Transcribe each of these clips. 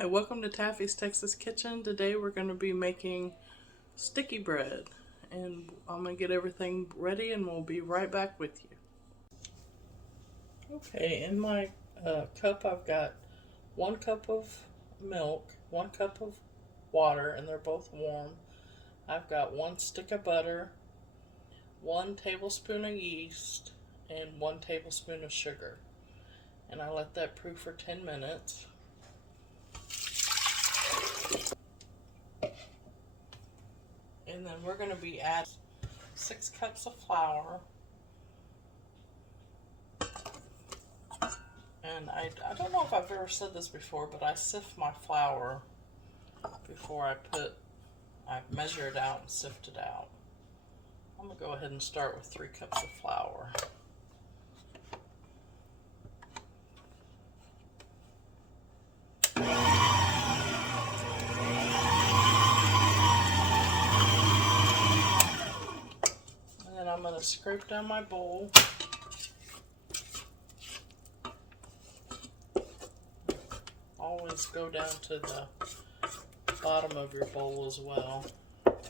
Hi, welcome to Taffy's Texas Kitchen. Today we're going to be making sticky bread, and I'm going to get everything ready and we'll be right back with you. Okay, in my cup I've got 1 cup of milk, 1 cup of water, and they're both warm. I've got 1 stick of butter, 1 tablespoon of yeast, and 1 tablespoon of sugar. And I let that brew for 10 minutes. And then we're going to be adding 6 cups of flour. And I don't know if I've ever said this before, but I sift my flour before I measure it out and sift it out. I'm going to go ahead and start with 3 cups of flour. I'm going to scrape down my bowl. Always go down to the bottom of your bowl as well. I'm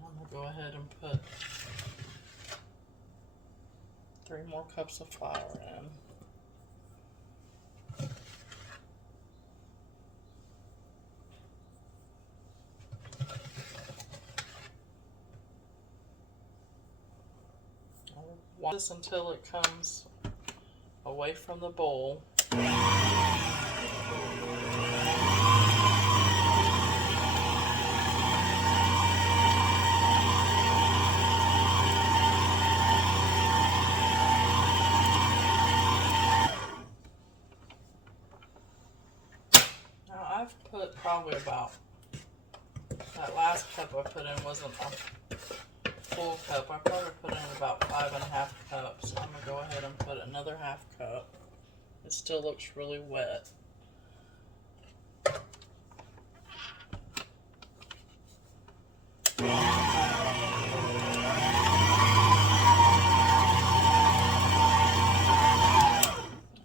going to go ahead and put 3 more cups of flour in. Watch this until it comes away from the bowl. Now I've put probably about, that last cup I put in wasn't a full cup. I probably put in about 5½ cups. I'm going to go ahead and put another ½ cup. It still looks really wet.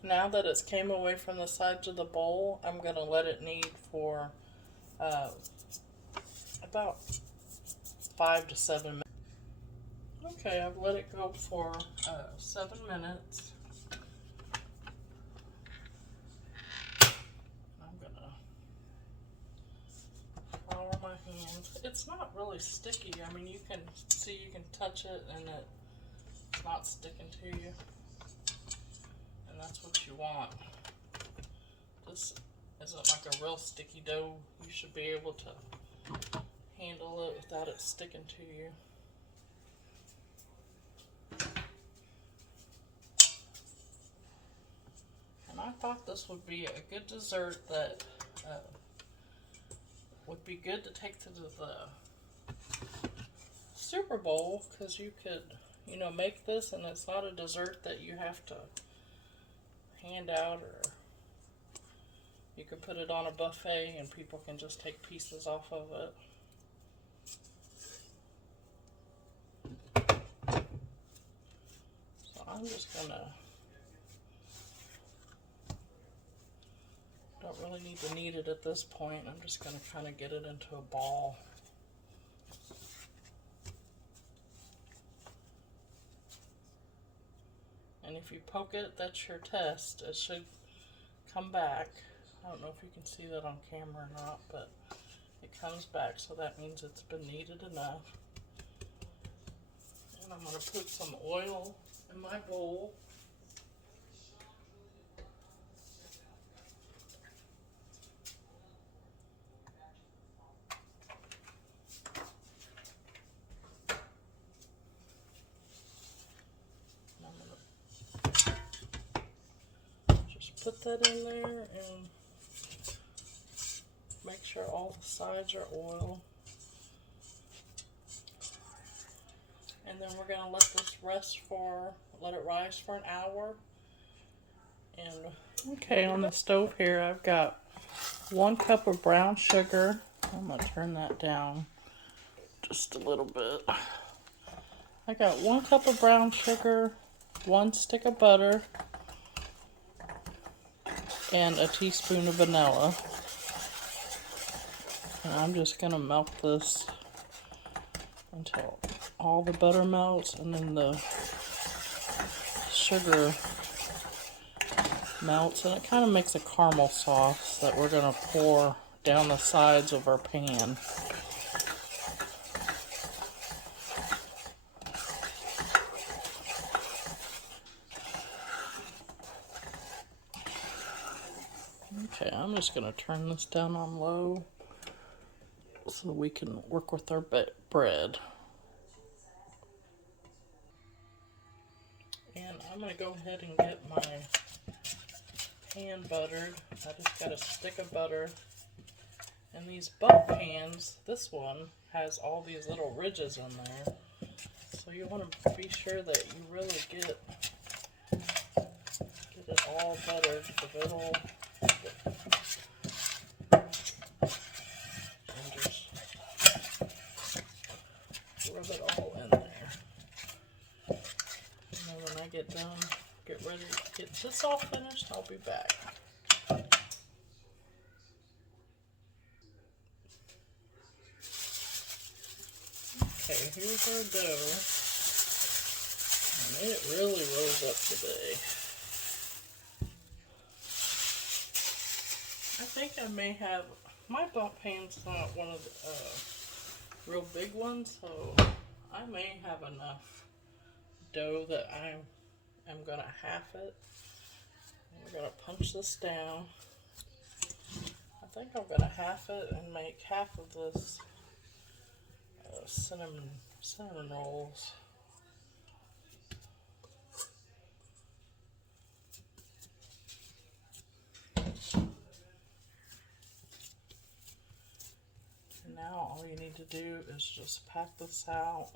Now that it's came away from the sides of the bowl, I'm going to let it knead for about 5 to 7 minutes. Okay, I've let it go for 7 minutes. I'm gonna flour my hands. It's not really sticky. I mean, you can see, you can touch it and it's not sticking to you. And that's what you want. This isn't like a real sticky dough. You should be able to handle it without it sticking to you. I thought this would be a good dessert that would be good to take to the Super Bowl, because you could, make this and it's not a dessert that you have to hand out, or you can put it on a buffet and people can just take pieces off of it. So I'm just gonna, don't really need to knead it at this point. I'm just going to kind of get it into a ball. And if you poke it, that's your test. It should come back. I don't know if you can see that on camera or not, but it comes back, so that means it's been kneaded enough. And I'm going to put some oil in my bowl. Put that in there and make sure all the sides are oiled. And then we're going to let this let it rise for an hour. And okay, on the stove here I've got 1 cup of brown sugar. I'm going to turn that down just a little bit. I got 1 cup of brown sugar, 1 stick of butter and a teaspoon of vanilla. And I'm just going to melt this until all the butter melts and then the sugar melts, and it kind of makes a caramel sauce that we're going to pour down the sides of our pan. Okay, I'm just going to turn this down on low so we can work with our bread. And I'm going to go ahead and get my pan buttered. I just got a stick of butter. And these butt pans, this one has all these little ridges in there. So you want to be sure that you really get it all buttered, the middle, and just rub it all in there. And then when I get done, get ready to get this all finished, I'll be back. Okay, here's our dough. And it really rose up today. I think I may have, my bump pan's not one of the real big ones, so I may have enough dough that I am going to half it. And we're going to punch this down. I think I'm going to half it and make half of this cinnamon rolls. And now all you need to do is just pat this out.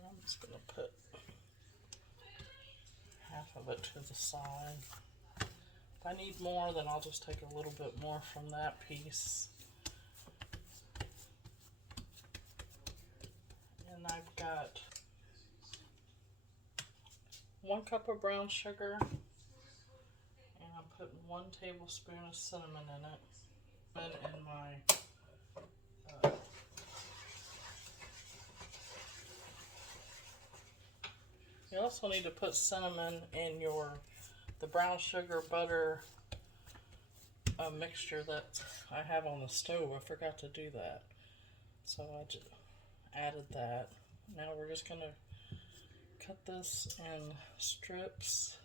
I'm just going to put half of it to the side. If I need more, then I'll just take a little bit more from that piece. And I've got 1 cup of brown sugar, and I'm putting 1 tablespoon of cinnamon in it. And my you also need to put cinnamon in the brown sugar butter mixture that I have on the stove. I forgot to do that, so I just added that. Now we're just going to cut this in strips.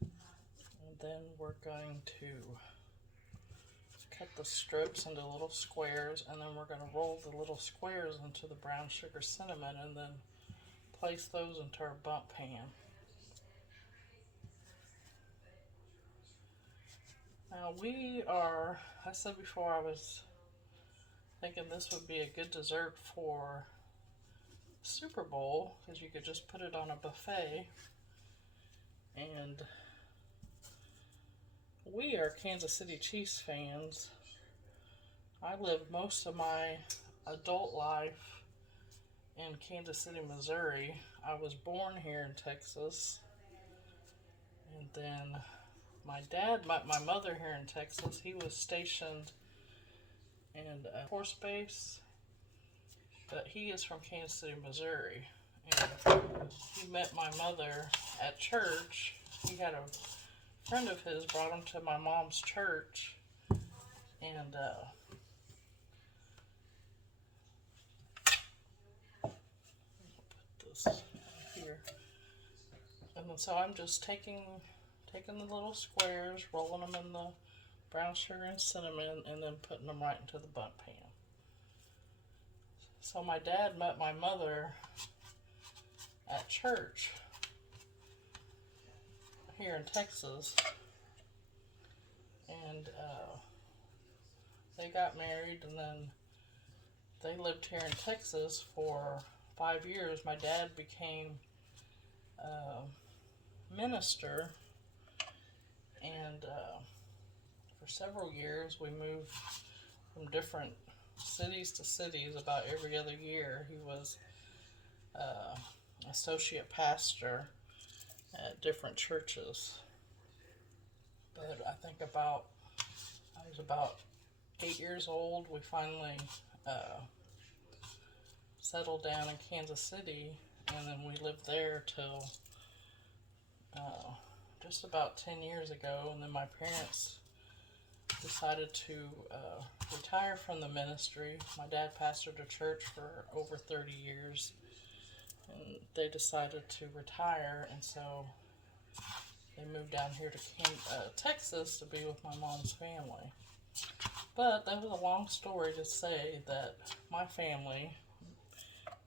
And then we're going to cut the strips into little squares, and then we're going to roll the little squares into the brown sugar cinnamon and then place those into our bump pan. Now I said before I was thinking this would be a good dessert for Super Bowl, because you could just put it on a buffet. And we are Kansas City Chiefs fans. I lived most of my adult life in Kansas City, Missouri. I was born here in Texas. And then my dad met my mother here in Texas. He was stationed in a force base, but he is from Kansas City, Missouri. And he met my mother at church. He had a friend of his brought him to my mom's church, and put this here. And so I'm just taking the little squares, rolling them in the brown sugar and cinnamon, and then putting them right into the bump pan. So my dad met my mother at church here in Texas, and they got married, and then they lived here in Texas for 5 years. My dad became a minister, and for several years we moved from different cities to cities about every other year. He was associate pastor at different churches. But I think I was about 8 years old, we finally settled down in Kansas City, and then we lived there till just about 10 years ago, and then my parents decided to retire from the ministry. My dad pastored a church for over 30 years, and they decided to retire, and so they moved down here to Texas to be with my mom's family. But that was a long story to say that my family,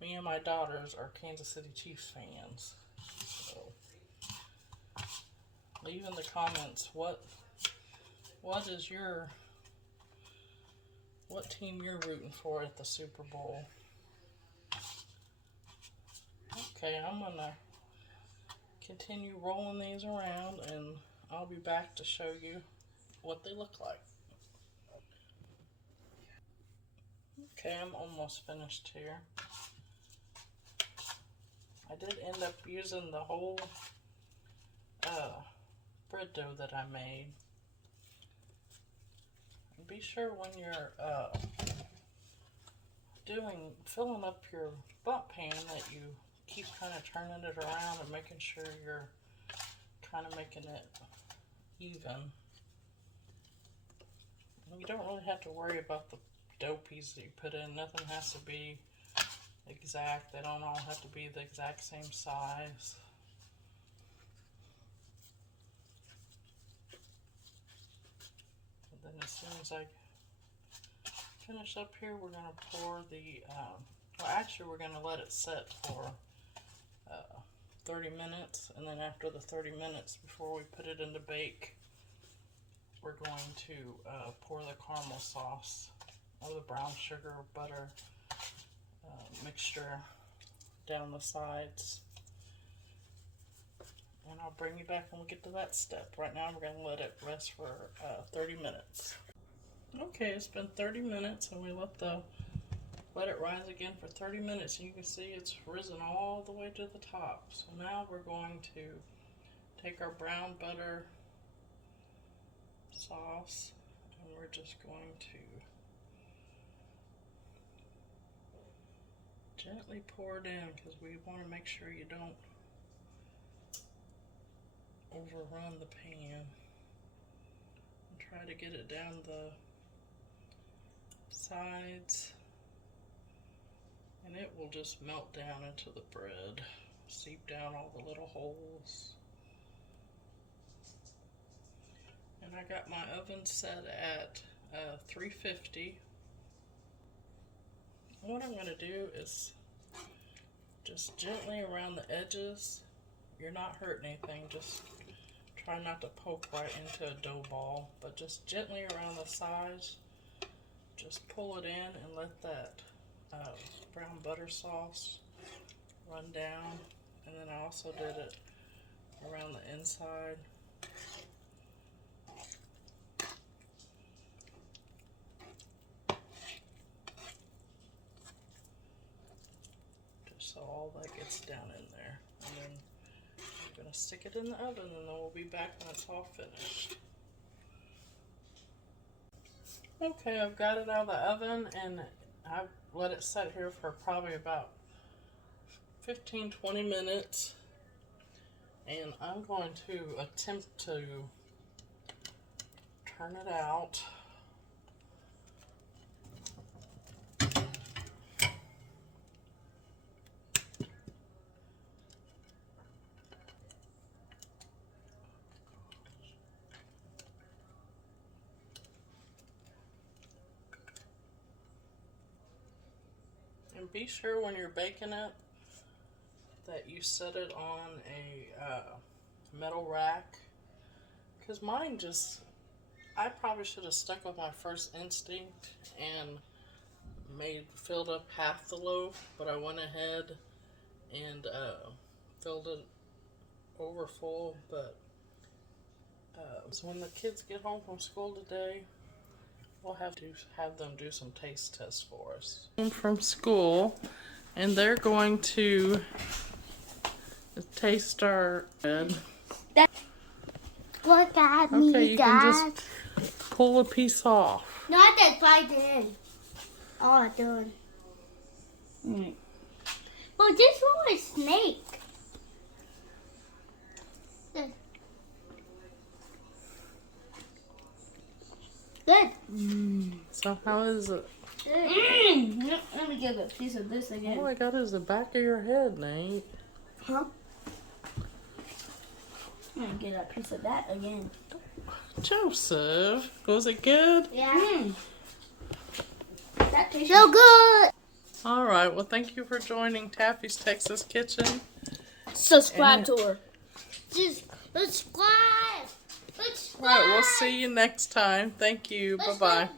me and my daughters, are Kansas City Chiefs fans. So leave in the comments what team you're rooting for at the Super Bowl. Okay, I'm gonna continue rolling these around, and I'll be back to show you what they look like. Okay, I'm almost finished here. I did end up using the whole bread dough that I made. And be sure when you're filling up your bump pan that you keep kind of turning it around and making sure you're kind of making it even. You don't really have to worry about the dough piece that you put in. Nothing has to be exact. They don't all have to be the exact same size. And then as soon as I finish up here, we're going to pour the, well actually we're going to let it set for 30 minutes, and then after the 30 minutes, before we put it in the bake, we're going to pour the caramel sauce or the brown sugar butter mixture down the sides. And I'll bring you back when we get to that step. Right now we're going to let it rest for 30 minutes. Okay, it's been 30 minutes, and we let it rise again for 30 minutes, and you can see it's risen all the way to the top. So now we're going to take our brown butter sauce, and we're just going to gently pour it in, because we want to make sure you don't overrun the pan. And try to get it down the sides, and it will just melt down into the bread, seep down all the little holes. And I got my oven set at 350. What I'm going to do is just gently around the edges. You're not hurting anything, just try not to poke right into a dough ball, but just gently around the sides. Just pull it in and let that brown butter sauce run down. And then I also did it around the inside. Just so all that gets down in there. And then I'm going to stick it in the oven, and then we'll be back when it's all finished. Okay, I've got it out of the oven, and I've let it set here for probably about 15-20 minutes. And I'm going to attempt to turn it out. And be sure when you're baking it that you set it on a metal rack, because mine just, I probably should have stuck with my first instinct and filled up half the loaf, but I went ahead and filled it over full. But so when the kids get home from school today, we'll have them do some taste tests for us. From school, and they're going to taste our bread. Look at Okay, me, you Dad. can just pull a piece off. Not that right in. All I'm doing. Well, this one is snake. Good. So how is it? Let me give a piece of this again. All I got is the back of your head, Nate. Huh? I'm gonna get a piece of that again. Joseph, was it good? Yeah. That tastes so good. All right. Well, thank you for joining Taffy's Texas Kitchen. Subscribe to her. Just subscribe. All right. We'll see you next time. Thank you. Bye bye.